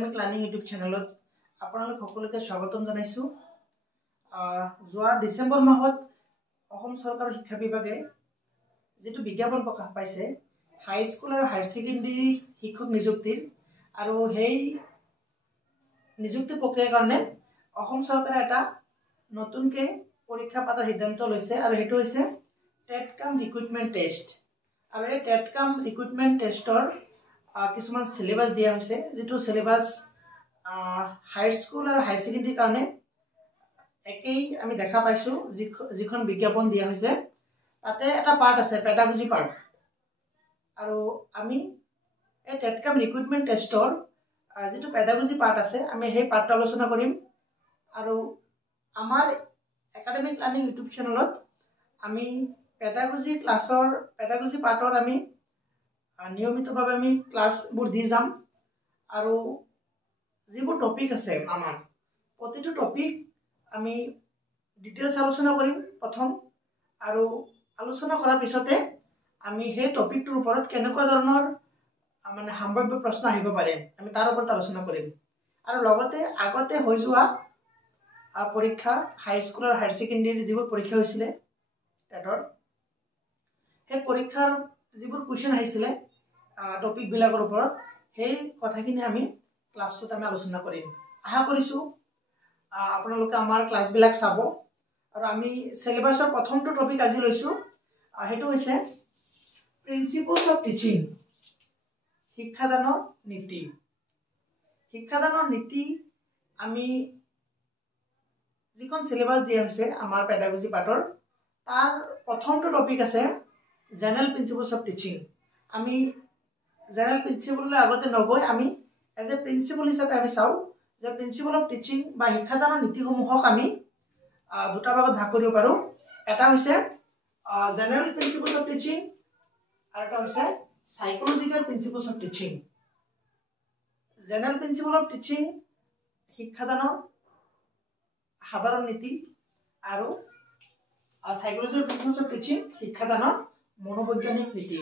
Academic learning YouTube চেনেলত আপোনালোক সকলোকে স্বাগতম জনাইছো। যোৱা ডিসেম্বৰ মাহত অসম চৰকাৰৰ শিক্ষা বিভাগে যেটো বিজ্ঞাপন প্ৰকাশ পাইছে হাই স্কুল আৰু হায়াৰ সেকেন্ডাৰী শিক্ষক নিযুক্তিৰ আৰু হেই নিযুক্তি প্ৰক্ৰিয়াৰ কাৰণে অসম চৰকাৰে এটা নতুনকে পৰীক্ষা পাতাৰ সিদ্ধান্ত লৈছে আৰু হেতু হৈছে টেট কাম ৰিক্ৰুটমেন্ট টেষ্ট। আৰু এই টেট কাম ৰিক্ৰুটমেন্ট টেষ্টৰ কিছুমান সিলেবাস দিয়া হৈছে যেটো সিলেবাস হাই স্কুল আৰু হাই সেকেন্ডাৰী কাৰণে একেই আমি দেখা পাইছো যিখন বিজ্ঞাপন দিয়া হৈছে তাতে এটা পাৰ্ট আছে পেডাগজি পাৰ্ট আৰু আমি এই টেট কাম ৰিক্ৰুটমেন্ট টেষ্টৰ যেটো পেডাগজি পাৰ্ট আছে আমি সেই পাৰ্টটো আলোচনা কৰিম আৰু আমাৰ একাডেমিক লাৰ্ণিং ইউটিউব চেনেলত আমি পেডাগজি পাৰ্টৰ আমি নিয়মিতভাৱে আমি ক্লাছবোৰ দি যাম আৰু যিবোৰ টপিক আছে আমাৰ প্ৰতিটো টপিক আমি ডিটেইলছ আলোচনা কৰিম প্ৰথম আৰু আলোচনা কৰাৰ পিছতে আমি সেই টপিকটোৰ ওপৰত কেনেকুৱা ধৰণৰ মানে সম্ভাৱ্য প্ৰশ্ন আহিব পাৰে আমি তাৰ ওপৰত আলোচনা কৰিম আৰু লগতে আগতে হৈ যোৱা পৰীক্ষা হাই স্কুল আৰু হায়াৰ সেকেন্ডাৰী যিবোৰ পৰীক্ষা হৈছিলে টেটৰ সেই পৰীক্ষাৰ যিবোৰ কোৱেশ্চন আহিছিলে টপিক বিলাকৰ ওপৰত সেই কথাখিনি আমি ক্লাছটোত আমি আলোচনা কৰিম। আশা কৰিছো আপোনালোকে আমাৰ ক্লাছ বিলাক চাব আৰু আমি সিলেবাসৰ প্ৰথমটো টপিক আজি লৈছো হেতু হৈছে প্ৰিন্সিপলছ অফ টিচিং শিক্ষাদানৰ নীতি। শিক্ষাদানৰ নীতি আমি যিখন সিলেবাস দিয়া হৈছে আমাৰ পেডাগজি পাৰ্টৰ তাৰ প্ৰথমটো টপিক আছে জেনাৰেল প্ৰিন্সিপলছ অফ টিচিং। আমি জেনাৰেল প্ৰিন্সিপললৈ আগতে নগৈ আমি এজ এ প্ৰিন্সিপল হিচাপে আমি চাও যে প্ৰিন্সিপল অফ টিচিং বা শিক্ষাদানৰ নীতিসমূহক আমি দুটা ভাগত ভাগ কৰিব পাৰো। এটা হৈছে জেনাৰেল প্ৰিন্সিপলছ অফ টিচিং আৰু এটা হৈছে psychological principles of teaching. General principle of teaching শিক্ষাদানৰ সাধাৰণ নীতি আৰু সাইকোলজিক্যাল প্ৰিন্সিপলছ অফ টিচিং শিক্ষাদানৰ মনোবৈজ্ঞানিক নীতি।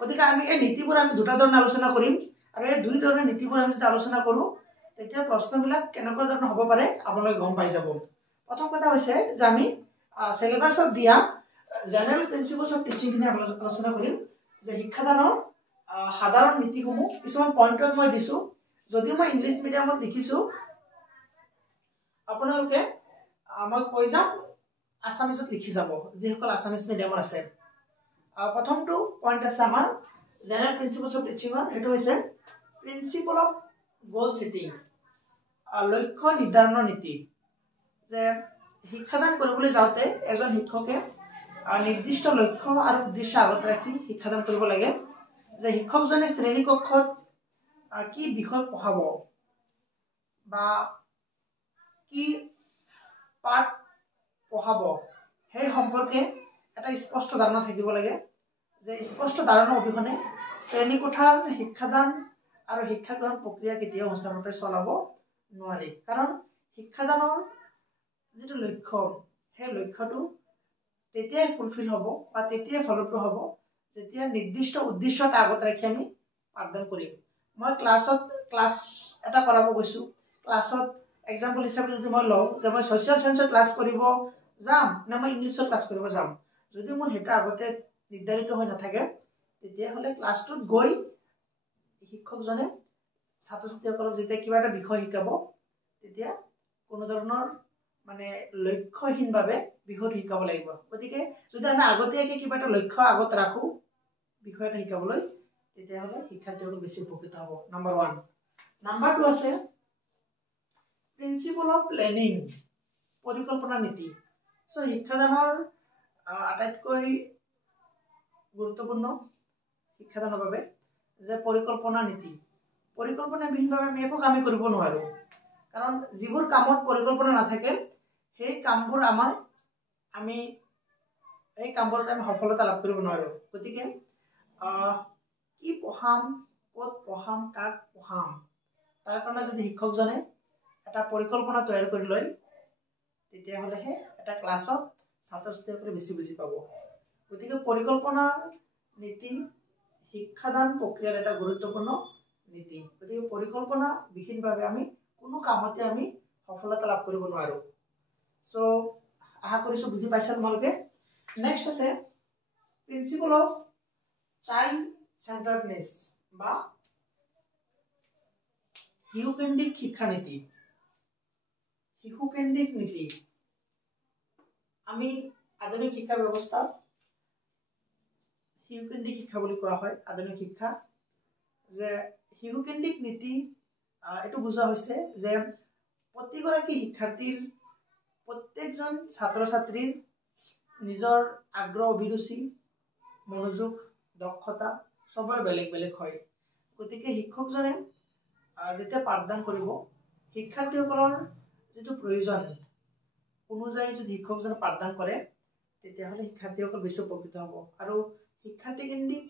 গতিকে আমি এই নীতিবোৰ আমি দুটা ধৰণে আলোচনা কৰিম আৰু এই দুই ধৰণৰ নীতিবোৰ আমি যদি আলোচনা কৰো তেতিয়া প্ৰশ্নবিলাক কেনেকুৱা ধৰণৰ হ'ব পাৰে আপোনালোকে গম পাই যাব। প্ৰথম কথা হৈছে যে আমি সিলেবাসত দিয়া জেনাৰেল প্ৰিন্সিপলছ অফ টিচিং খিনি আলোচনা কৰিম যে শিক্ষাদানৰ সাধাৰণ নীতিসমূহ কিছুমান পইণ্টত মই দিছো যদি মই ইংলিছ মিডিয়ামত লিখিছো আপোনালোকে মই কৈ যাম আসামিজত লিখি যাব যিসকল আসামিজ মিডিয়ামত আছে। প্ৰথমটো পইণ্ট আছে আমাৰ জেনাৰেল প্ৰিন্সিপলছ অফ টিচিঙৰ হেতু হৈছে প্ৰিন্সিপল অফ গোল সেটিং লক্ষ্য নিৰ্ধাৰণৰ নীতি। যে শিক্ষাদান কৰিবলৈ যাওঁতে এজন শিক্ষকে নিৰ্দিষ্ট লক্ষ্য আৰু উদ্দেশ্য আগত ৰাখি শিক্ষাদান কৰিব লাগে। যে শিক্ষকজনে শ্ৰেণী কক্ষত কি বিষয় পঢ়াব বা কি পাঠ পঢ়াব সেই সম্পৰ্কে এটা স্পষ্ট ধাৰণা থাকিব লাগে। যে স্পষ্ট ধাৰণা অবিহনে শ্ৰেণী কোঠাৰ শিক্ষাদান আৰু শিক্ষা গ্ৰহণ প্ৰক্ৰিয়া কেতিয়াও সুচাৰুৰূপে চলাব নোৱাৰি। কাৰণ শিক্ষাদানৰ যেটো লক্ষ্য সেই লক্ষ্যটো তেতিয়াই ফুলফিল হ'ব বা তেতিয়াই ফলপ্ৰসূ হ'ব যেতিয়া নিৰ্দিষ্ট উদ্দেশ্য আগত ৰাখি আমি পাঠদান কৰিম। মই ক্লাছ এটা কৰাব গৈছো ক্লাছত এক্সাম্পল হিচাপে যদি মই লওঁ যে মই সোশ্যাল সায়েন্সৰ ক্লাছ কৰিব যাম না মই ইংলিছৰ ক্লাছ কৰিব যাম যদি মোৰ হেটা আগতে নিৰ্ধাৰিত হৈ নাথাকে তেতিয়াহ'লে ক্লাছটোত গৈ শিক্ষকজনে ছাত্ৰ ছাত্ৰীসকলক যেতিয়া কিবা এটা বিষয় শিকাব তেতিয়া কোনো ধৰণৰ মানে লক্ষ্যহীনভাৱে বিষয় শিকাব লাগিব। গতিকে যদি আমি আগতীয়াকৈ কিবা এটা লক্ষ্য আগত ৰাখো বিষয় এটা শিকাবলৈ তেতিয়াহ'লে শিক্ষাৰ্থীসকল বেছি উপকৃত হ'ব। নম্বৰ 1 নম্বৰ 2 আছে প্ৰিন্সিপল অফ প্লেনিং পৰিকল্পনা নীতি। সো শিক্ষাদানৰ আটাইতকৈ গুৰুত্বপূৰ্ণ শিক্ষাদানৰ বাবে যে পৰিকল্পনা নীতি। পৰিকল্পনাবিহীনভাৱে আমি একো কামেই কৰিব নোৱাৰো কাৰণ যিবোৰ কামত পৰিকল্পনা নাথাকে সেই কামবোৰ আমি এই কামবোৰত আমি সফলতা লাভ কৰিব নোৱাৰো। গতিকে কি পঢ়াম ক'ত পঢ়াম কাক পঢ়াম তাৰ কাৰণে যদি শিক্ষকজনে এটা পৰিকল্পনা তৈয়াৰ কৰি লয় তেতিয়াহ'লেহে এটা ক্লাছত ছাত্ৰ ছাত্ৰীসকলে বেছি বুজি পাব। গতিকে পৰিকল্পনাৰ নীতি শিক্ষাদান প্ৰক্ৰিয়াৰ এটা গুৰুত্বপূৰ্ণ নীতি গতিকে পৰিকল্পনা বিহীনভাৱে আমি কোনো কামতে আমি সফলতা লাভ কৰিব নোৱাৰো সো আশা কৰিছো বুজি পাইছা তোমালোকে নেক্সট আছে প্ৰিন্সিপল অফ চাইল্ড সেন্টাৰডনেস বা শিশুকেন্দ্ৰিক শিক্ষা নীতি শিশুকেন্দ্ৰিক নীতি আমি আধুনিক শিক্ষা ব্যৱস্থা শিশুকেন্দ্ৰিক শিক্ষা বুলি কোৱা হয় আধুনিক শিক্ষা যে শিশুকেন্দ্ৰিক নীতি এটো বুজা হৈছে যে প্ৰতিগৰাকী শিক্ষাৰ্থীৰ প্ৰত্যেকজন ছাত্ৰ ছাত্ৰীৰ নিজৰ আগ্ৰহ অভিৰুচি মনোযোগ দক্ষতা সবৰে বেলেগ বেলেগ হয় গতিকে শিক্ষকজনে যেতিয়া পাঠদান কৰিব শিক্ষাৰ্থীসকলৰ যেটো প্ৰয়োজন অনুযায়ী যদি শিক্ষকজনে পাঠদান কৰে তেতিয়াহলে শিক্ষাৰ্থীসকল বেছি উপকৃত হ'ব আৰু শিক্ষাৰ্থীকেন্দ্ৰিক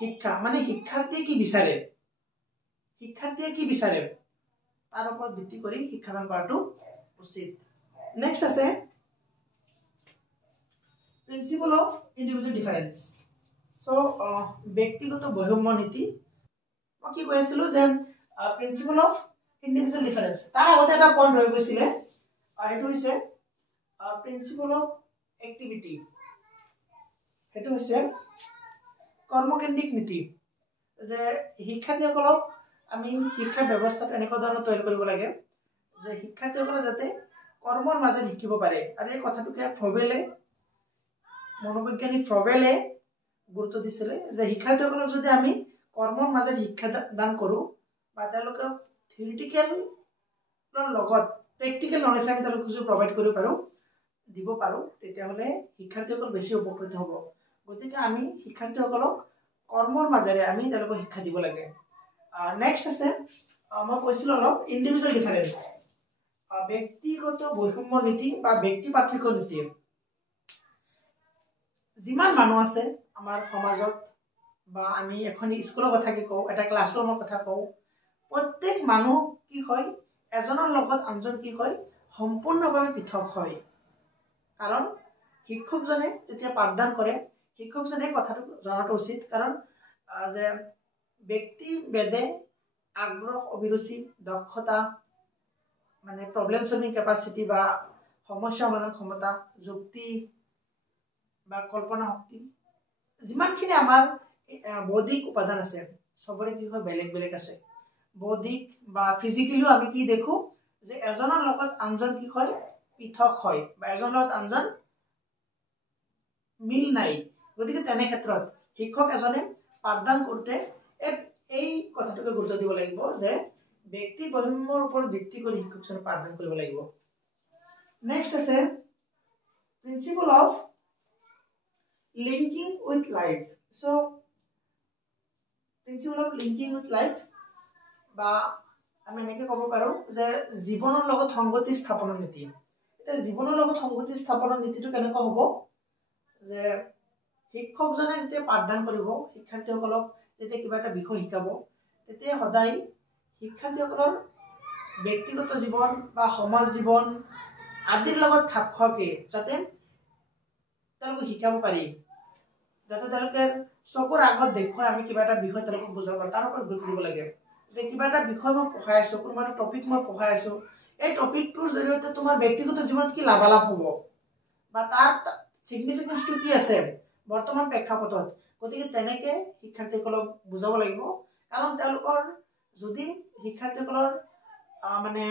শিক্ষা মানে শিক্ষাৰ্থীয়ে কি বিচাৰে তাৰ ওপৰত ভিত্তি কৰি শিক্ষাদান কৰাটো উচিত নেক্সট আছে প্ৰিন্সিপল অফ ইন্ডিভিজুৱেল ডিফাৰেন্স সো ব্যক্তিগত বৈষম্য নীতি মই কি কৈ আছিলো যে প্ৰিন্সিপল অফ ইন্ডিভিজুৱেল ডিফাৰেন্স তাৰ আগতে এটা পইণ্ট ৰৈ গৈছিলে এটো হৈছে প্ৰিন্সিপল অফ এক্টিভিটি এটো হৈছে কৰ্মকেন্দ্ৰিক নীতি যে শিক্ষাৰ্থীসকলক আমি শিক্ষা ব্যৱস্থাত এনেকুৱা ধৰণৰ তৈয়াৰ কৰিব লাগে যে শিক্ষাৰ্থীসকলে যাতে কৰ্মৰ মাজত শিকিব পাৰে আৰু এই কথাটোকে ফ্ৰবেলে মনোবৈজ্ঞানিক ফ্ৰবেলে গুৰুত্ব দিছিলে যে শিক্ষাৰ্থীসকলক যদি আমি কৰ্মৰ মাজত শিক্ষা দান কৰো বা তেওঁলোকক থিওৰিটিকেল লগত প্ৰেক্টিকেল নলেজ আমি তেওঁলোকক যদি প্ৰভাইড দিব পাৰো তেতিয়াহলে শিক্ষাৰ্থীসকল বেছি উপকৃত হ'ব গতিকে আমি শিক্ষাৰ্থীসকলক কৰ্মৰ মাজেৰে আমি তেওঁলোকক শিক্ষা দিব লাগে নেক্সট আছে মই কৈছিলো অলপ ইন্ডিভিজুৱেল ডিফাৰেন্স ব্যক্তিগত বৈষম্য নীতি বা ব্যক্তি পাৰ্থক্য নীতি যিমান মানুহ আছে আমাৰ সমাজত বা আমি এখন স্কুলৰ কথা কি কওঁ এটা ক্লাছৰুমৰ কথা কওঁ প্ৰত্যেক মানুহ কি হয় এজনৰ লগত আনজন কি হয় সম্পূৰ্ণভাৱে পৃথক হয় কাৰণ শিক্ষকজনে যেতিয়া পাঠদান কৰে শিক্ষকজনে কথাটো জনাটো উচিত কাৰণ যে ব্যক্তি বেদে আগ্ৰহ অভিৰুচি দক্ষতা মানে প্ৰবলেম সলভিং কেপাসিটি বা সমস্যা সমাধান ক্ষমতা যুক্তি বা কল্পনা শক্তি যিমানখিনি আমাৰ বৌদ্ধিক উপাদান আছে সবৰে কি হয় বেলেগ বেলেগ আছে বৌদ্ধিক বা ফিজিক্যালিও আমি কি দেখো যে এজনৰ লগত আনজন কি হয় পৃথক হয় বা এজনৰ লগত আনজন মিল নাই গতিকে তেনে ক্ষেত্ৰত শিক্ষক এজনে পাঠদান কৰোঁতে এই কথাটোকে গুৰুত্ব দিব লাগিব যে ব্যক্তি বৈষম্যৰ ওপৰত ভিত্তি কৰি শিক্ষকজনে পাঠদান কৰিব লাগিব নেক্সট আছে principle of linking with life so principle of linking with life বা আমি এনেকৈ ক'ব পাৰো যে জীৱনৰ লগত সংগতি স্থাপনৰ নীতি এতিয়া জীৱনৰ লগত সংগতি স্থাপনৰ নীতিটো কেনেকুৱা হ'ব যে শিক্ষকজনে যেতিয়া পাঠদান কৰিব শিক্ষাৰ্থীসকলক যেতিয়া কিবা এটা বিষয় শিকাব তেতিয়া সদায় শিক্ষাৰ্থীসকলৰ ব্যক্তিগত জীৱন বা সমাজ জীৱন আদিৰ লগত খাপ খোৱাকৈ যাতে তেওঁলোকক শিকাব পাৰি যাতে তেওঁলোকে চকুৰ আগত দেখুৱাই আমি কিবা এটা বিষয় তেওঁলোকক বুজাব পাৰোঁ তাৰ ওপৰত গুৰুত্ব দিব লাগে যে কিবা এটা বিষয় মই পঢ়াই আছো কোনোবা এটা টপিক মই পঢ়াই আছো এই টপিকটোৰ জৰিয়তে তোমাৰ ব্যক্তিগত জীৱনত কি লাভালাভ হ'ব বা তাৰ সিগনিফিকেন্সটো কি আছে বৰ্তমান প্ৰেক্ষাপটত গতিকে তেনেকে শিক্ষাৰ্থীসকলক বুজাব লাগিব কাৰণ তেওঁলোকৰ যদি শিক্ষাৰ্থীসকলৰ মানে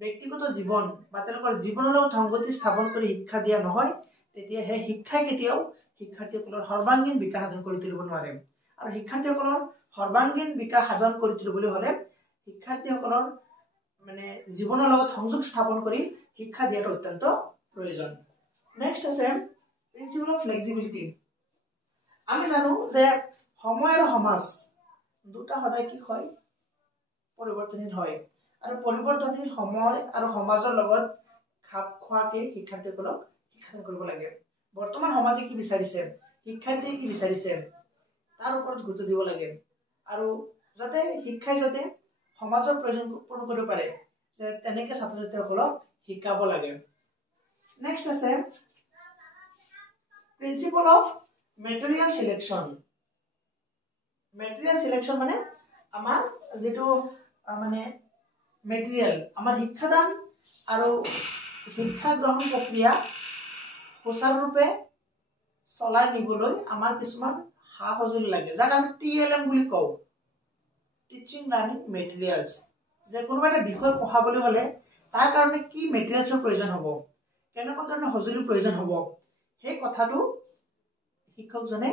ব্যক্তিগত জীৱন বা তেওঁলোকৰ জীৱনৰ লগত সংগতি স্থাপন কৰি শিক্ষা দিয়া নহয় তেতিয়া সেই শিক্ষাই কেতিয়াও শিক্ষাৰ্থীসকলৰ সৰ্বাংগীন বিকাশ সাধন কৰি তুলিব নোৱাৰে আৰু শিক্ষাৰ্থীসকলৰ সৰ্বাংগীন বিকাশ সাধন কৰি তুলিবলৈ হলে শিক্ষাৰ্থীসকলৰ মানে জীৱনৰ লগত সংযোগ স্থাপন কৰি শিক্ষা দিয়াটো অত্যন্ত প্ৰয়োজন নেক্সট আছে প্ৰিন্সিপল অফ ফ্লেক্সিবিলিটি আমি জানো যে সময় আৰু সমাজ দুটা সদায় কি হয় পৰিৱৰ্তনশীল হয় আৰু পৰিৱৰ্তনশীল সময় আৰু সমাজৰ লগত খাপ খোৱাকৈ শিক্ষাৰ্থীসকলক শিক্ষা কৰিব লাগে বৰ্তমান সমাজে কি বিচাৰিছে শিক্ষাৰ্থীয়ে কি বিচাৰিছে তাৰ ওপৰত গুৰুত্ব দিব লাগে আৰু যাতে শিক্ষাই যাতে সমাজৰ প্ৰয়োজন পূৰণ কৰিব পাৰে যে তেনেকৈ ছাত্ৰ ছাত্ৰীসকলক শিকাব লাগে নেক্সট আছে প্ৰিন্সিপল অফ মেটেৰিয়েল সিলেকশন মানে আমাৰ যেটো মানে মেটেৰিয়েল আমাৰ শিক্ষাদান আৰু শিক্ষা গ্ৰহণ প্ৰক্ৰিয়া সুচাৰুৰূপে চলাই নিবলৈ আমাৰ কিছুমান সা সঁজুলি লাগে যাক আমি TLM বুলি কওঁ টিচিং লাৰ্নিং মেটেৰিয়েলছ যে কোনোবা এটা বিষয় পঢ়াবলৈ হলে তাৰ কাৰণে কি মেটেৰিয়েলছৰ প্ৰয়োজন হ'ব কেনেকুৱা ধৰণৰ সঁজুলিৰ প্ৰয়োজন হ'ব সেই কথাটো শিক্ষকজনে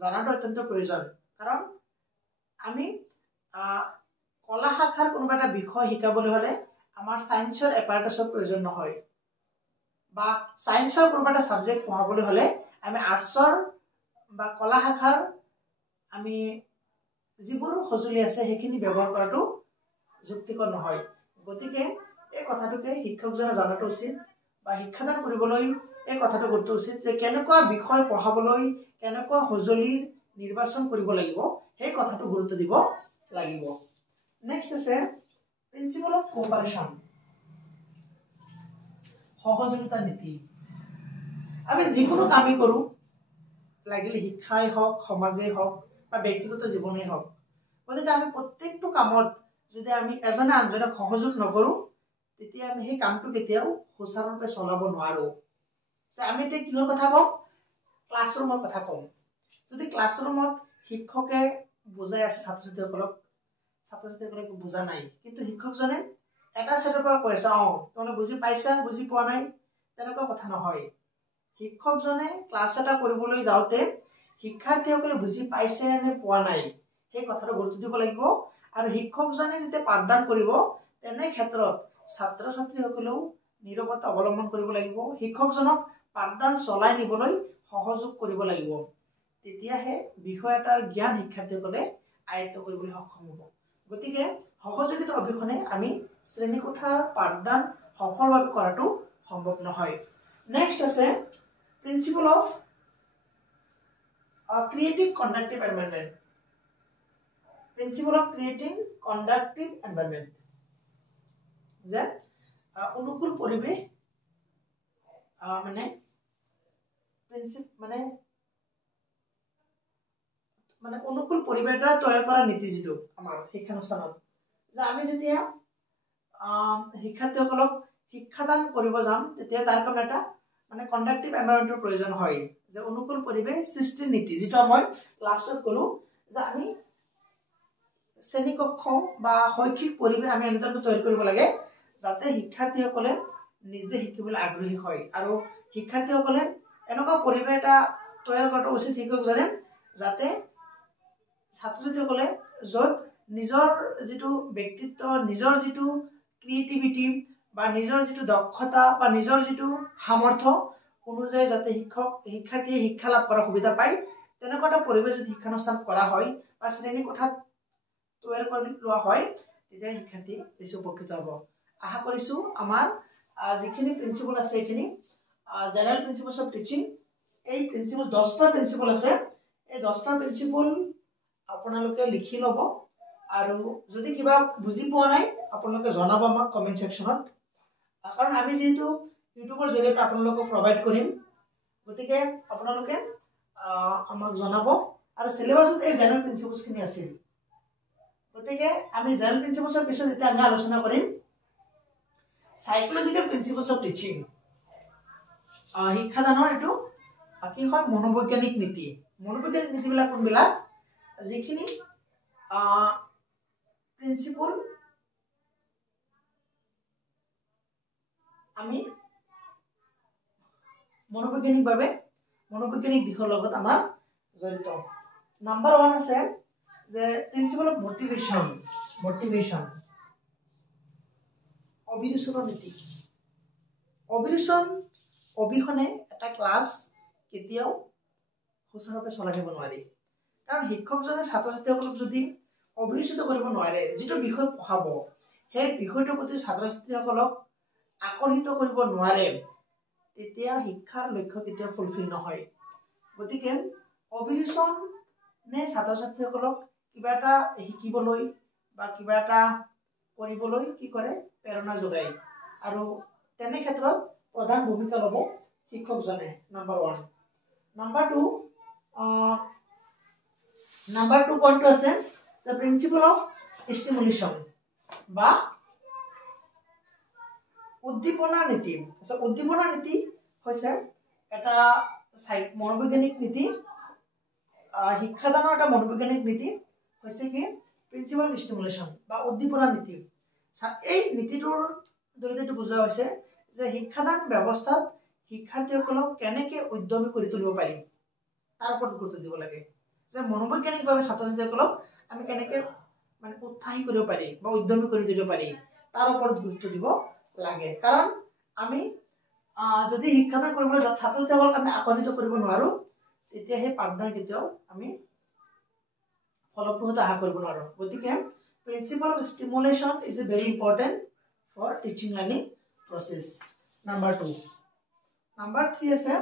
জানাটো অত্যন্ত প্ৰয়োজন কাৰণ আমি কলা শাখাৰ কোনোবা এটা বিষয় শিকাবলৈ হলে আমাৰ সায়েন্সৰ এপাৰেটাছৰ প্ৰয়োজন নহয় বা সায়েন্সৰ কোনোবা এটা সাবজেক্ট পঢ়াবলৈ হলে আমি আৰ্টছৰ বা কলা শাখাৰ আমি যিবোৰ সঁজুলি আছে সেইখিনি ব্যৱহাৰ কৰাটো যুক্তিকৰ নহয় গতিকে এই কথাটোকে শিক্ষকজনে জানাটো উচিত বা শিক্ষাদান কৰিবলৈ এই কথাটো গুৰুত্ব উচিত যে কেনেকুৱা বিষয় পঢ়াবলৈ কেনেকুৱা সঁজুলিৰ নিৰ্বাচন কৰিব লাগিব সেই কথাটো গুৰুত্ব দিব লাগিব নেক্সট আছে প্ৰিন্সিপল অফ কোঅপাৰেচন সহযোগিতা নীতি আমি যিকোনো কামই কৰো লাগিলে শিক্ষাই হওক সমাজেই হওক বা ব্যক্তিগত জীৱনেই হওক গতিকে আমি প্ৰত্যেকটো কামত যদি আমি এজনে আনজনক সহযোগ নকৰো তেতিয়া আমি সেই কামটো কেতিয়াও সুচাৰুৰূপে চলাব নোৱাৰো যে আমি এতিয়া কিহৰ কথা কম ক্লাছৰুমৰ কথা কম যদি ক্লাছৰুমত শিক্ষকে বুজাই আছে ছাত্ৰ-ছাত্ৰীসকলক বুজা নাই কিন্তু শিক্ষকজনে এটা সাইডৰ পৰা কৈ আছে তোমালোকে বুজি পাইছা বুজি পোৱা নাই তেনেকুৱা কথা নহয় শিক্ষকজনে ক্লাছ এটা কৰিবলৈ যাওঁতে শিক্ষাৰ্থীসকলে বুজি পাইছে নে পোৱা নাই সেই কথাটো গুৰুত্ব দিব লাগিব আৰু শিক্ষকজনে যেতিয়া পাঠদান কৰিব তেনে ক্ষেত্ৰত ছাত্ৰ-ছাত্ৰীসকলেও নীৰৱতা অৱলম্বন কৰিব লাগিব শিক্ষকজনক পাঠদান চলাই নিবলৈ সহযোগ কৰিব লাগিব তেতিয়াহে বিষয় এটাৰ জ্ঞান শিক্ষাৰ্থীসকলে আয়ত্ত কৰিবলৈ সক্ষম হ'ব গতিকে সহযোগিতা অবিহনে আমি শ্ৰেণীকোঠাৰ পাঠদান সফলভাৱে কৰাটো সম্ভৱ নহয় নেক্সট আছে principle of creative conductive environment principle of creating conductive environment যে অনুকূল পৰিৱেশ মানে অনুকূল পৰিৱেশ এটা তৈয়াৰ কৰা নীতি যিটো আমাৰ শিক্ষানুষ্ঠানত যে আমি যেতিয়া শিক্ষাৰ্থীসকলক শিক্ষাদান কৰিব যাম তেতিয়া তাৰ কাৰণে এটা মানে কণ্ডাক্টিভ এনভাইৰনমেন্টৰ প্ৰয়োজন হয় যে অনুকূল পৰিৱেশ সৃষ্টিৰ নীতি যেটো মই লাষ্টত কলো যে আমি শ্ৰেণীকক্ষ বা শৈক্ষিক পৰিৱেশ আমি এনেধৰণে তৈয়াৰ কৰিব লাগে যাতে শিক্ষাৰ্থীসকলে নিজে শিকিবলৈ আগ্ৰহী হয় আৰু শিক্ষাৰ্থীসকলে এনেকুৱা পৰিৱেশ এটা তৈয়াৰ কৰাটো উচিত শিক্ষকজনে যাতে ছাত্ৰ-ছাত্ৰীসকলে য'ত নিজৰ যিটো ব্যক্তিত্ব নিজৰ যিটো ক্ৰিয়েটিভিটি বা নিজৰ যিটো দক্ষতা বা নিজৰ যিটো সামৰ্থ্য অনুযায়ী যাতে শিক্ষাৰ্থীয়ে শিক্ষা লাভ কৰাৰ সুবিধা পায় তেনেকুৱা এটা পৰিৱেশ যদি শিক্ষানুষ্ঠান কৰা হয় বা শ্ৰেণী কোঠাত তৈয়াৰ কৰি লোৱা হয় তেতিয়া শিক্ষাৰ্থী বেছি উপকৃত হ'ব আশা কৰিছো আমাৰ যিখিনি প্ৰিন্সিপল আছে এইখিনি জেনাৰেল প্ৰিন্সিপলছ অফ টিচিং এই প্ৰিন্সিপল 10টা প্ৰিন্সিপল আছে এই 10টা প্ৰিন্সিপল আপোনালোকে লিখি ল'ব আৰু যদি কিবা বুজি পোৱা নাই আপোনালোকে জনাব আমাক কমেন্ট সেকশনত কাৰণ আমি যেহেতু ইউটিউবৰ জৰিয়তে আপোনালোকক প্ৰভাইড কৰিম গতিকে আপোনালোকে আমাক জনাব আৰু সিলেবাসত এই জেনাৰেল প্ৰিন্সিপলছ খিনি আছে গতিকে আমি জেনাৰেল প্ৰিন্সিপলছৰ পিছত এতিয়া আমি আলোচনা কৰিম সাইকোলজিক্যাল প্ৰিন্সিপলছ অফ টিচিং শিক্ষাদানৰ এটো কি হয় মনোবৈজ্ঞানিক নীতি বিলাক কোনবিলাক যিখিনি প্ৰিন্সিপল আমি মনোবৈজ্ঞানিক দিশৰ লগত আমাৰ জড়িত নাম্বাৰ 1 আছে যে প্ৰিন্সিপল অফ মোটিভেশন অভিৰুচনৰ নীতি অভিৰুচন অবিহনে এটা ক্লাছ কেতিয়াও সুচাৰুৰূপে চলাই নিব নোৱাৰি কাৰণ শিক্ষকজনে ছাত্ৰ-ছাত্ৰীসকলক যদি অভিৰুচিত কৰিব নোৱাৰে যেটো বিষয় পঢ়াব সেই বিষয়টোৰ প্ৰতি ছাত্ৰ-ছাত্ৰীসকলক আকৰ্ষিত কৰিব নোৱাৰে তেতিয়া শিক্ষাৰ লক্ষ্য কেতিয়াও ফুলফিল নহয় গতিকে অভিৰুচনে ছাত্ৰ-ছাত্ৰীসকলক কিবা এটা শিকিবলৈ বা কিবা এটা কৰিবলৈ কি কৰে প্ৰেৰণা যোগায় আৰু তেনে ক্ষেত্ৰত প্ৰধান ভূমিকা ল'ব শিক্ষকজনে নাম্বাৰ 1 নাম্বাৰ 2 পইণ্টটো আছে the principle of স্টিমুলেশন বা উদ্দীপনা নীতি। উদ্দীপনা নীতি হৈছে এটা মনোবৈজ্ঞানিক নীতি, শিক্ষাদানৰ এটা মনোবৈজ্ঞানিক নীতি হৈছে কি প্ৰিন্সিপাল অফ স্টিমুলেশন বা উদ্দীপনা নীতি। এই নীতিটোৰ জৰিয়তে বুজোৱা হৈছে যে শিক্ষাদান ব্যৱস্থাত শিক্ষাৰ্থীসকলক কেনেকে উদ্যমী কৰি তুলিব পাৰি তাৰ ওপৰত গুৰুত্ব দিব লাগে। যে মনোবৈজ্ঞানিকভাৱে ছাত্ৰ ছাত্ৰীসকলক আমি কেনেকে মানে উৎসাহী কৰিব পাৰি বা উদ্যমী কৰি তুলিব পাৰি তাৰ ওপৰত গুৰুত্ব দিব লাগে। কাৰণ আমি যদি শিক্ষাদান কৰিবলৈ ছাত্ৰ ছাত্ৰীসকলক আমি আকৰ্ষিত কৰিব নোৱাৰো তেতিয়া সেই পাঠদান কেতিয়াও আমি ফলপ্ৰসূতা আশা কৰিব নোৱাৰো। গতিকে principle of stimulation is a very important for teaching learning process. Number 2। Number 3 আছে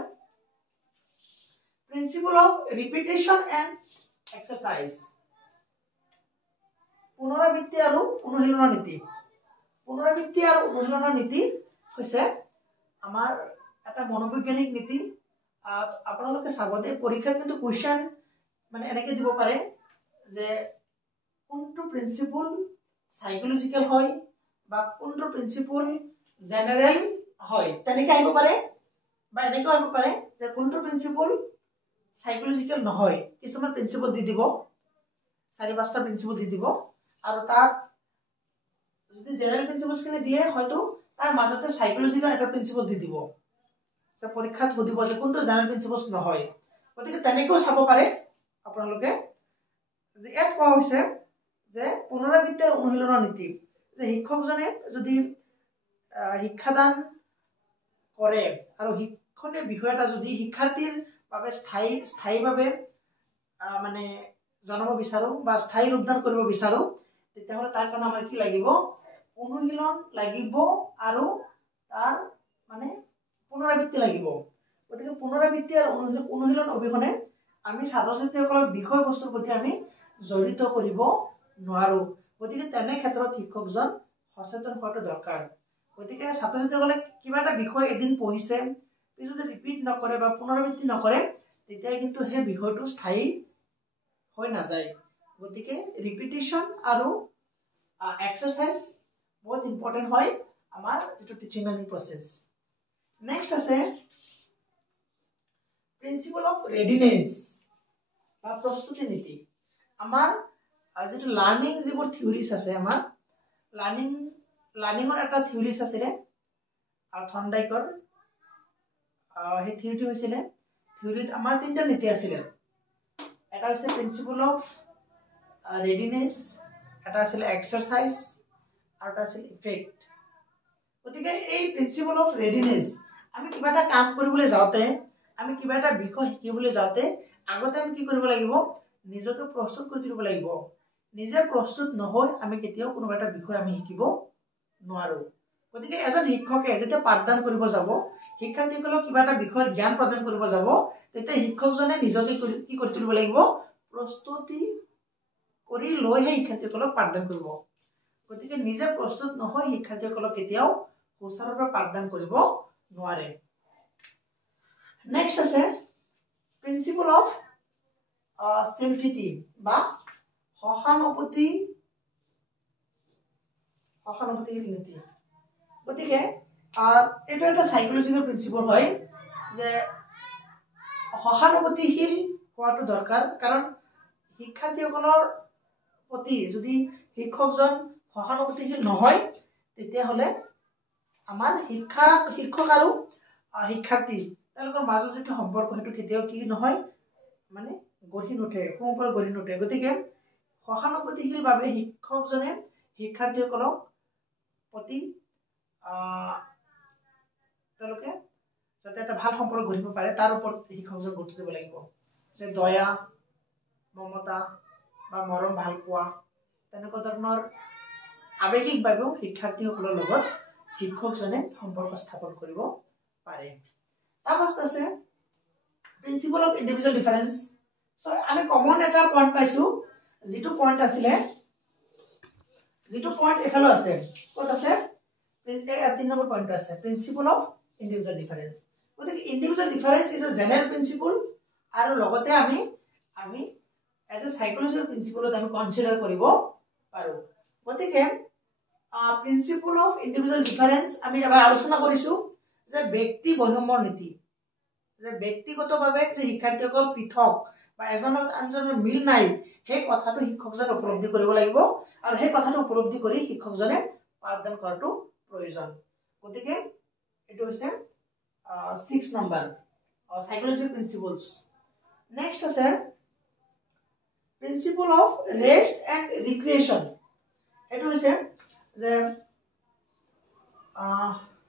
principle of repetition and exercise. পুনৰাবৃত্তি আৰু অনুশীলনৰ নীতি। পুনৰাবৃত্তি আৰু অনুশীলনৰ নীতি হৈছে আমাৰ এটা মনোবৈজ্ঞানিক নীতি। আপোনালোকে চাব দে পৰীক্ষাত কিন্তু কুৱেশ্যন মানে এনেকে দিব পাৰে যে কোনটো প্ৰিন্সিপল সাইকোলজিক্যাল হয় বা কোনটো প্ৰিন্সিপল জেনাৰেল হয়, তেনেকে আহিব পাৰে বা এনেকৈ আহিব পাৰে যে কোনটো প্ৰিন্সিপল সাইকোলজিক্যাল নহয়। কিছুমান প্ৰিন্সিপল দি দিব, 4-5টা প্ৰিন্সিপল দি দিব আৰু তাত যদি জেনাৰেল প্ৰিন্সিপলছ খিনি দিয়ে হয়তো তাৰ মাজতে সাইকোলজিক্যাল এটা প্ৰিন্সিপল দি দিব যে পৰীক্ষাত সুধিব যে কোনটো জেনাৰেল প্ৰিন্সিপলছ নহয়। গতিকে তেনেকেও চাব পাৰে আপোনালোকে। যে ইয়াত কোৱা হৈছে যে পুনৰাবৃত্তি আৰু অনুশীলনৰ নীতি, যে শিক্ষকজনে যদি শিক্ষাদান কৰে আৰু শিক্ষণীয় বিষয় এটা যদি শিক্ষাৰ্থীৰ বাবে স্থায়ীভাৱে মানে জনাব বিচাৰো বা স্থায়ী ৰূপদান কৰিব বিচাৰো তেতিয়াহ'লে তাৰ কাৰণে আমাৰ কি লাগিব, অনুশীলন লাগিব আৰু তাৰ মানে পুনৰাবৃত্তি লাগিব। গতিকে পুনৰাবৃত্তি আৰু অনুশীলন অবিহনে আমি ছাত্ৰ ছাত্ৰীসকলক বিষয়বস্তুৰ প্ৰতি আমি জড়িত কৰিব নোৱাৰো। গতিকে তেনে ক্ষেত্ৰত শিক্ষকজন সচেতন হোৱাটো দৰকাৰ। গতিকে ছাত্ৰ ছাত্ৰীসকলে কিবা এটা বিষয় এদিন পঢ়িছে পিছতে ৰিপিট নকৰে বা পুনৰাবৃত্তি নকৰে তেতিয়া কিন্তু সেই বিষয়টো স্থায়ী হৈ নাযায়। গতিকে ৰিপিটিশ্যন আৰু এক্সাৰসাইজ বহুত ইম্পৰ্টেণ্ট হয় আমাৰ যেটো টিচিং লাৰ্নিং প্ৰসেস। নেক্সট আছে প্ৰিন্সিপল অফ ৰেডিনেস বা প্ৰস্তুতি নীতি। আমাৰ যেটো লাৰ্নিং যিবোৰ থিওৰিজ আছে, আমাৰ লাৰ্নিঙৰ এটা থিওৰিজ আছিলে থৰ্নডাইকৰ, সেই থিওৰিটো হৈছিলে থিওৰিত আমাৰ 3টা নীতি আছিলে। এটা হৈছে প্ৰিন্সিপল অফ ৰেডিনেস, এটা আছিল এক্সাৰসাইজ আৰু এটা আছিল ইফেক্ট। গতিকে এই প্ৰিন্সিপল অফ ৰেডিনেস আমি কিবা এটা কাম কৰিবলৈ যাওঁতে, আমি কিবা এটা বিষয় শিকিবলৈ যাওঁতে আগতে আমি কি কৰিব লাগিব, নিজকে প্ৰস্তুত কৰি তুলিব লাগিব। নিজে প্ৰস্তুত নহয় আমি কেতিয়াও কোনো এটা বিষয় আমি শিকিব নোৱাৰো। গতিকে এজন শিক্ষকে যেতিয়া পাঠদান কৰিব যাব, শিক্ষাৰ্থীসকলক কিবা এটা বিষয়ৰ জ্ঞান প্ৰদান কৰিব যাব, তেতিয়া শিক্ষকজনে নিজকে কি কৰি তুলিব লাগিব, প্ৰস্তুতি কৰি লৈহে শিক্ষাৰ্থীসকলক পাঠদান কৰিব। গতিকে নিজে প্ৰস্তুত নহয় শিক্ষাৰ্থীসকলক কেতিয়াও সুচাৰুৰূপে পাঠদান কৰিব নোৱাৰে। নেক্সট আছে প্ৰিন্সিপল অফ সিম্পথি বা সহানুভূতিশীল নীতি। গতিকে এইটো এটা সাইকোলজিক্যাল প্ৰিন্সিপল হয় যে সহানুভূতিশীল হোৱাটো দৰকাৰ। কাৰণ শিক্ষাৰ্থীসকলৰ প্ৰতি যদি শিক্ষকজন সহানুভূতিশীল নহয় তেতিয়াহ'লে আমাৰ শিক্ষক আৰু শিক্ষাৰ্থী তেওঁলোকৰ মাজত যেটো সম্পৰ্ক সেইটো কেতিয়াও কি নহয় মানে গঢ়ি নুঠে, সম্পৰ্ক গঢ়ি নুঠে। গতিকে সহানুভূতিশীলভাৱে শিক্ষকজনে শিক্ষাৰ্থীসকলক প্ৰতি তেওঁলোকে যাতে এটা ভাল সম্পৰ্ক গঢ়িব পাৰে তাৰ ওপৰত শিক্ষকজন গুৰুত্ব দিব লাগিব। যে দয়া, মমতা বা মৰম ভাল পোৱা তেনেকুৱা ধৰণৰ আৱেগিকভাৱেও শিক্ষাৰ্থীসকলৰ লগত শিক্ষকজনে সম্পৰ্ক স্থাপন কৰিব পাৰে। তাৰপাছত আছে principle of individual difference. So আমি কমন এটা পইণ্ট পাইছো, যেটো পইণ্ট আছিলে, যেটো পইণ্ট এফালে আছে, ক'ত আছে 3 নম্বৰ পইণ্ট আছে প্ৰিন্সিপল অফ ইণ্ডিভিজুৱেল ডিফাৰেন্স। গতিকে individual difference is a general principle আৰু লগতে আমি এজ এ সাইকোলজিক্যাল প্ৰিন্সিপলত আমি কনসিডাৰ কৰিব পাৰো। গতিকে প্ৰিন্সিপল অফ ইণ্ডিভিজুৱেল ডিফাৰেন্স আমি এবাৰ আলোচনা কৰিছো যে ব্যক্তি বৈষম্যৰ নীতি, যে ব্যক্তিগতভাৱে যে শিক্ষাৰ্থীসকল পৃথক বা এজনৰ আনজনৰ মিল নাই, সেই কথাটো শিক্ষকজনে উপলব্ধি কৰিব লাগিব আৰু সেই কথাটো উপলব্ধি কৰি শিক্ষকজনে পাঠদান কৰাটো প্ৰয়োজন। গতিকে এইটো হৈছে 6 নম্বৰ সাইকোলজিকেল প্ৰিন্সিপলছ। নেক্সট আছে প্ৰিন্সিপল অফ ৰেষ্ট এণ্ড ৰিক্ৰিয়েশ্যন। এইটো হৈছে যে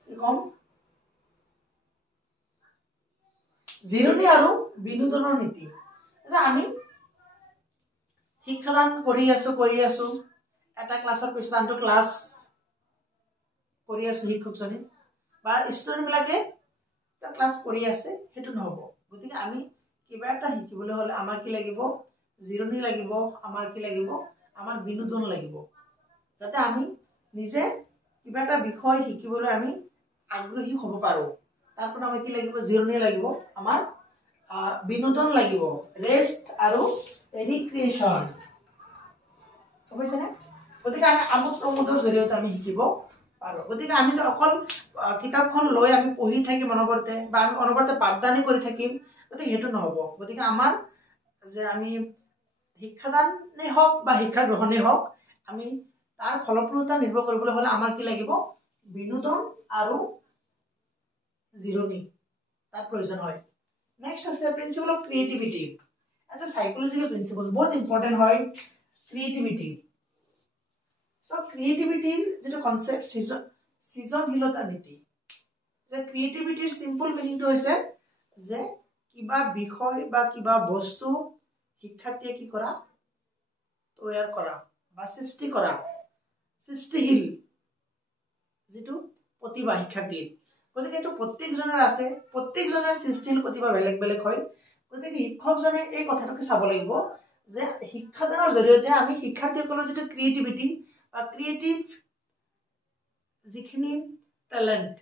কি কম, জিৰণি আৰু বিনোদনৰ নীতি। যে আমি শিক্ষাদান কৰি আছো এটা ক্লাছৰ পিছত আনটো ক্লাছ কৰি আছো শিক্ষকজনে বা ষ্টুডেণ্ট বিলাকে ক্লাছ কৰি আছে, সেইটো নহ'ব। গতিকে আমি কিবা এটা শিকিবলৈ হ'লে আমাৰ কি লাগিব, জিৰণি লাগিব, আমাৰ কি লাগিব, আমাৰ বিনোদন লাগিব, যাতে আমি নিজে কিবা এটা বিষয় শিকিবলৈ আমি আগ্ৰহী হ'ব পাৰো। তাৰ পৰা আমাৰ কি লাগিব, জিৰণি লাগিব, আমাৰ বিনোদন লাগিব, ৰেষ্ট আৰু ৰিক্ৰিয়েশ্যন। বুজিছেনে? গতিকে আমি আমোদ প্ৰমোদৰ জৰিয়তে আমি শিকিব পাৰো। গতিকে আমি যে অকল কিতাপখন লৈ আমি পঢ়ি থাকিম অনবৰতে বা আমি অনবৰতে পাঠদানি কৰি থাকিম, গতিকে সেইটো নহ'ব। গতিকে আমাৰ যে আমি শিক্ষাদানেই হওক বা শিক্ষা গ্ৰহণেই হওক, আমি তাৰ ফলপ্ৰসূতা নিৰ্ভৰ কৰিবলৈ হ'লে আমাৰ কি লাগিব, বিনোদন আৰু জিৰণি তাৰ প্ৰয়োজন হয়। নেক্সট আছে principle of creativity. As a psychological principle বহুত ইম্পৰ্টেণ্ট হয় ক্ৰিয়েটিভিটি। চ' ক্ৰিয়েটিভিটিৰ যিটো কনচেপ্ট, সৃজনশীলতাৰ নীতি। যে ক্ৰিয়েটিভিটিৰ চিম্পল মিনিংটো হৈছে যে কিবা বিষয় বা কিবা বস্তু শিক্ষাৰ্থীয়ে কি কৰা, তৈয়াৰ কৰা বা সৃষ্টি কৰা, সৃষ্টিশীল যিটো প্ৰতিভা শিক্ষাৰ্থীৰ। গতিকে এইটো প্ৰত্যেকজনৰ আছে, প্ৰত্যেকজনৰ সৃষ্টিশীল প্ৰতিভা বেলেগ বেলেগ হয়। গতিকে শিক্ষকজনে এই কথাটোকে চাব লাগিব যে শিক্ষাদানৰ জৰিয়তে আমি শিক্ষাৰ্থীসকলৰ যিটো ক্ৰিয়েটিভিটি বা ক্ৰিয়েটিভ যিখিনি টেলেণ্ট,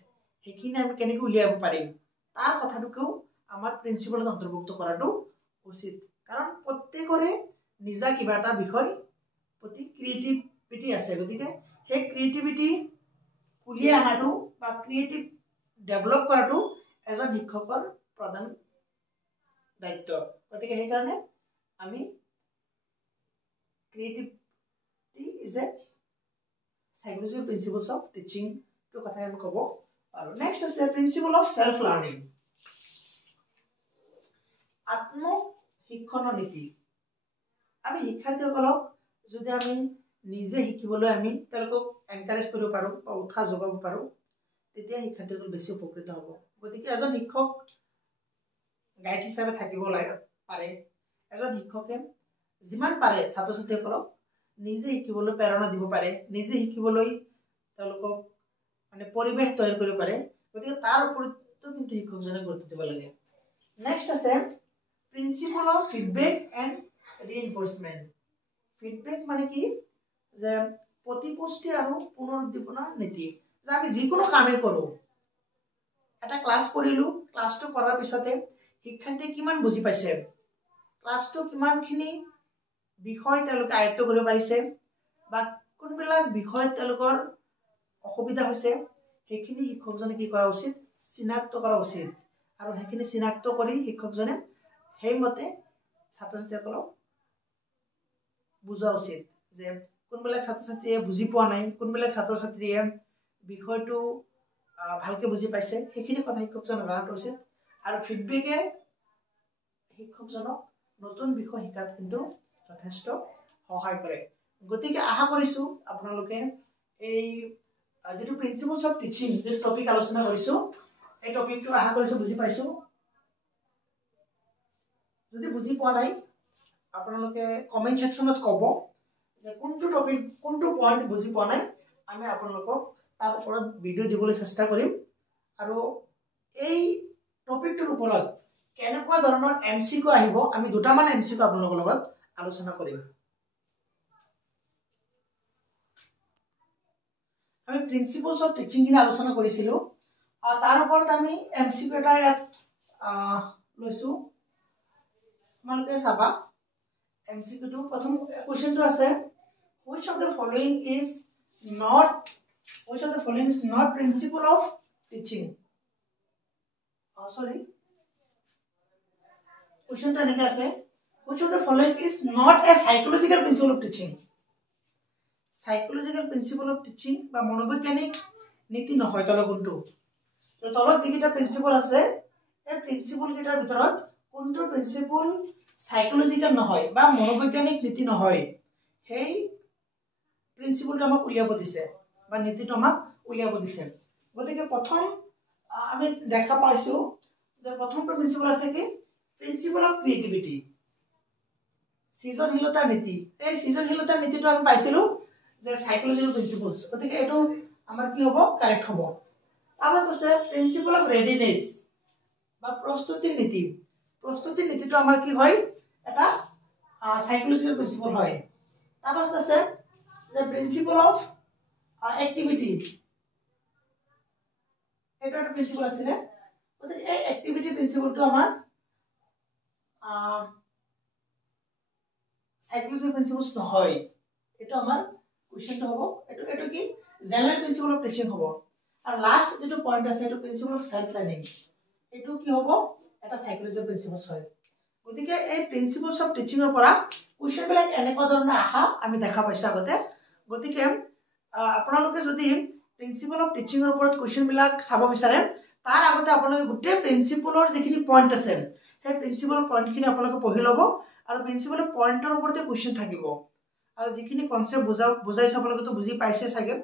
সেইখিনি আমি কেনেকৈ উলিয়াব পাৰিম, তাৰ কথাটোকেও আমাৰ প্ৰিন্সিপলত অন্তৰ্ভুক্ত কৰাটো উচিত। কাৰণ প্ৰত্যেকৰে নিজা কিবা এটা বিষয় প্ৰতি ক্ৰিয়েটিভিটি আছে। গতিকে সেই ক্ৰিয়েটিভিটি উলিয়াই অনাটো বা ক্ৰিয়েটিভ ডেভেলপ কৰাটো এজন শিক্ষকৰ প্ৰধান দায়িত্ব। গতিকে সেইকাৰণে আমি creativity is a psychological principles of টিচিংটোৰ কথা আমি ক'ব পাৰোঁ। নেক্সট আছে প্ৰিন্সিপল অফ সেল্ফ লাৰ্নিং, আত্ম শিক্ষণৰ নীতি। আমি শিক্ষাৰ্থীসকলক যদি আমি নিজে শিকিবলৈ আমি তেওঁলোকক এনকাৰেজ কৰিব পাৰোঁ বা উৎসাহ যোগাব পাৰোঁ, তেতিয়া শিক্ষাৰ্থীসকল বেছি উপকৃত হ'ব। গতিকে এজন শিক্ষক গাইড হিচাপে থাকিব পাৰে। এজন শিক্ষকে যিমান পাৰে ছাত্ৰ ছাত্ৰীসকলক নিজে শিকিবলৈ প্ৰেৰণা দিব পাৰে, নিজে শিকিবলৈ তেওঁলোকক মানে পৰিৱেশ তৈয়াৰ কৰিব পাৰে। গতিকে তাৰ ওপৰতো কিন্তু শিক্ষকজনে গুৰুত্ব দিব লাগে। নেক্সট আছে principle of feedback and reinforcement. Feedback মানে কি, যে প্ৰতিপুষ্টি আৰু পুনৰুদ্দীপনাৰ নীতি। যে আমি যিকোনো কামেই কৰোঁ, এটা ক্লাছ কৰিলোঁ, ক্লাছটো কৰাৰ পিছতে শিক্ষাৰ্থীয়ে কিমান বুজি পাইছে, ক্লাছটো কিমানখিনি বিষয় তেওঁলোকে আয়ত্ত কৰিব পাৰিছে বা কোনবিলাক বিষয়ত তেওঁলোকৰ অসুবিধা হৈছে, সেইখিনি শিক্ষকজনে কি কৰা উচিত, চিনাক্ত কৰা উচিত। আৰু সেইখিনি চিনাক্ত কৰি শিক্ষকজনে সেইমতে ছাত্ৰ ছাত্ৰীসকলক বুজোৱা উচিত যে কোনবিলাক ছাত্ৰ ছাত্ৰীয়ে বুজি পোৱা নাই, কোনবিলাক ছাত্ৰ ছাত্ৰীয়ে বিষয়টো ভালকে বুজি পাইছে, সেইখিনি কথা শিক্ষকজনে জনাটো উচিত। আৰু ফিডবেকে শিক্ষকজনক নতুন বিষয় শিকাত কিন্তু যথেষ্ট সহায় কৰে। গতিকে আশা কৰিছোঁ আপোনালোকে এই যিটো প্ৰিন্সিপলছ অফ টিচিং যিটো টপিক আলোচনা কৰিছোঁ, এই টপিকটো আশা কৰিছোঁ বুজি পাইছোঁ। যদি বুজি পোৱা নাই আপোনালোকে কমেণ্ট ছেকশ্যনত ক'ব যে কোনটো টপিক, কোনটো পইণ্ট বুজি পোৱা নাই, আমি আপোনালোকক তাৰ ওপৰত ভিডিঅ' দিবলৈ চেষ্টা কৰিম। আৰু এই টপিকটোৰ ওপৰত কেনেকুৱা ধৰণৰ MCQ আহিব, আমি দুটামান MCQ আপোনালোকৰ লগত আলোচনা কৰিম। আমি প্ৰিন্সিপলছ অফ টিচিংখিনি আলোচনা কৰিছিলোঁ, তাৰ ওপৰত আমি MCQ এটা ইয়াত লৈছোঁ, তোমালোকে চাবা। MCQটো প্ৰথম কুৱেশ্যনটো আছে, which of the following is not principle of teaching? Sorry, question to eneka ase, which of the following is not a psychological principle of teaching? Psychological principle of teaching ba monobৈজ্ঞানিক নীতি নহয় তল কোনটো, তো তলত যিকিটা প্ৰিন্সিপল আছে এই principle কিটাৰ ভিতৰত কোনটো প্ৰিন্সিপল সাইকোলজিক্যাল নহয় বা মনোবৈজ্ঞানিক নীতি নহয় সেই প্ৰিন্সিপলটো আমাক উলিয়াব দিছে বা নীতিটো আমাক উলিয়াব দিছে। গতিকে প্ৰথম আমি দেখা পাইছো যে প্ৰথমটো প্ৰিন্সিপল আছে কি প্ৰিন্সিপল অফ ক্ৰিয়েটিভিটি, সৃজনশীলতাৰ নীতি। এই সৃজনশীলতাৰ নীতিটো আমি পাইছিলো যে সাইকোলজিক্যাল প্ৰিন্সিপলস, গতিকে এটো আমাৰ কি হ'ব কাৰেক্ট হ'ব। তাৰপিছত আছে প্ৰিন্সিপল অফ ৰেডিনেস বা প্ৰস্তুতিৰ নীতি। প্ৰস্তুতিৰ নীতিটো আমাৰ কি হয় এটা সাইকোলজিক্যাল প্ৰিন্সিপল হয়। তাৰপিছত আছে যে প্ৰিন্সিপল অফ এক্টিভিটি, এটা এটা প্ৰিন্সিপল আছে। গতিকে এই এক্টিভিটি প্ৰিন্সিপলটো আমাৰ সাইকোলজিক্যাল প্ৰিন্সিপলস নহয়, এটা আমাৰ কোৱেশ্চনটো হ'ব এটো কি জেনাৰেল প্ৰিন্সিপল অফ টিচিং হ'ব। আৰু লাষ্ট যেটো পইণ্ট আছে এটো প্ৰিন্সিপল অফ সেলফ লাৰ্নিং, এটো কি হ'ব এটা সাইকোলজিক্যাল প্ৰিন্সিপলস হয়। গতিকে এই প্ৰিন্সিপলস অফ টিচিংৰ পৰা কোৱেশ্চন বিলাক এনেকুৱা ধৰণৰ আহা আমি দেখা পাইছো আগতে। গতিকে আপোনালোকে যদি প্ৰিন্সিপল অফ টিচিংৰ ওপৰত কোৱেশ্চন বিলাক চাব বিচাৰে তাৰ আগতে আপোনালোকে গোটেই প্ৰিন্সিপলৰ যিখিনি পইণ্ট আছে সেই প্ৰিন্সিপলৰ পইণ্টখিনি আপোনালোকে পঢ়ি ল'ব আৰু প্ৰিন্সিপলৰ পইণ্টৰ ওপৰতে কোৱেশ্চন থাকিব। আৰু যিখিনি কনসেপ্ট বুজাইছো আপোনালোকে বুজি পাইছে চাগে,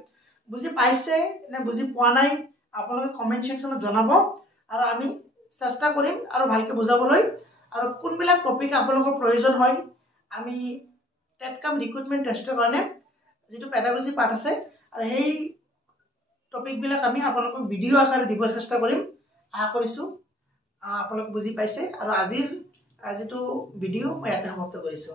বুজি পাইছে নে বুজি পোৱা নাই আপোনালোকে কমেন্ট সেকশনত জনাব আৰু আমি চেষ্টা কৰিম আৰু ভালকে বুজাবলৈ। আৰু কোনবিলাক টপিক আপোনালোকৰ প্ৰয়োজন হয় আমি টেটকাম ৰিক্ৰুটমেন্ট টেষ্টৰ কাৰণে যেটো পেডাগজি পাৰ্ট আছে আৰু সেই টপিক বিলাক আমি আপোনালোকক ভিডিও আকাৰে দিব চেষ্টা কৰিম। আশা কৰিছো আপোনালোকে বুজি পাইছে আৰু আজিৰ যেটো ভিডিও মই ইয়াতে সমাপ্ত কৰিছো।